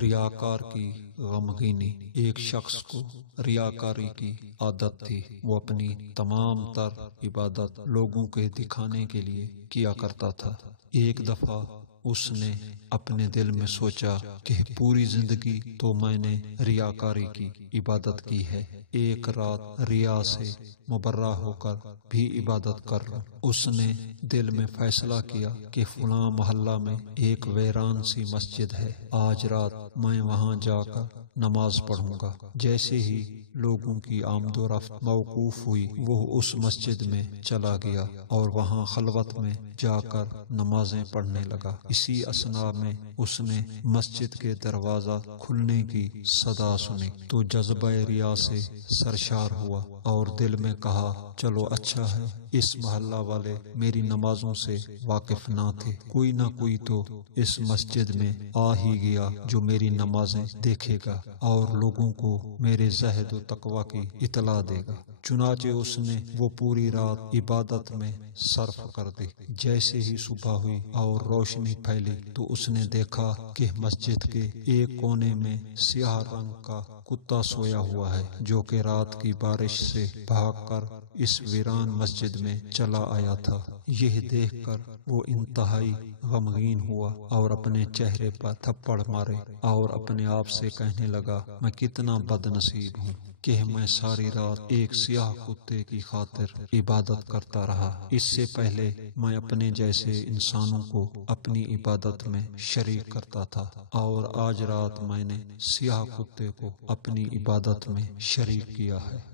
ریاکار کی غمگینی۔ ایک شخص کو ریاکاری کی عادت تھی۔ وہ اپنی تمام تر عبادت لوگوں کے دکھانے کے لیے کیا کرتا تھا۔ ایک دفعہ اس نے اپنے دل میں سوچا کہ پوری زندگی تو میں نے ریاکاری کی عبادت کی ہے، ایک رات ریا سے مبرہ ہو کر بھی عبادت کر لوں۔ اس نے دل میں فیصلہ کیا کہ فلاں محلہ میں ایک ویران سی مسجد ہے، آج رات میں وہاں جا کر نماز پڑھوں گا۔ جیسے ہی لوگوں کی آمد و رفت موقوف ہوئی، وہ اس مسجد میں چلا گیا اور وہاں خلوت میں جا کر نمازیں پڑھنے لگا۔ اسی اثنا میں اس نے مسجد کے دروازہ کھلنے کی صدا سنی تو جذبہ ریا سے سرشار ہوا اور دل میں کہا، چلو اچھا ہے، اس محلہ والے میری نمازوں سے واقف نہ تھے، کوئی نہ کوئی تو اس مسجد میں آ ہی گیا جو میری نمازیں دیکھے گا اور لوگوں کو میرے زہد و تقوی کی اطلاع دے گا۔ چنانچہ اس نے وہ پوری رات عبادت میں صرف کر دی۔ جیسے ہی صبح ہوئی اور روشنی پھیلی تو اس نے دیکھا کہ مسجد کے ایک کونے میں سیاہ رنگ کا کتا سویا ہوا ہے، جو کہ رات کی بارش سے بھاگ کر اس ویران مسجد میں چلا آیا تھا۔ یہ دیکھ کر وہ انتہائی غمگین ہوا اور اپنے چہرے پر تھپڑ مارے اور اپنے آپ سے کہنے لگا، میں کتنا بد نصیب ہوں کہ میں ساری رات ایک سیاہ کتے کی خاطر عبادت کرتا رہا۔ اس سے پہلے میں اپنے جیسے انسانوں کو اپنی عبادت میں شریک کرتا تھا اور آج رات میں نے سیاہ کتے کو اپنی عبادت میں شریک کیا ہے۔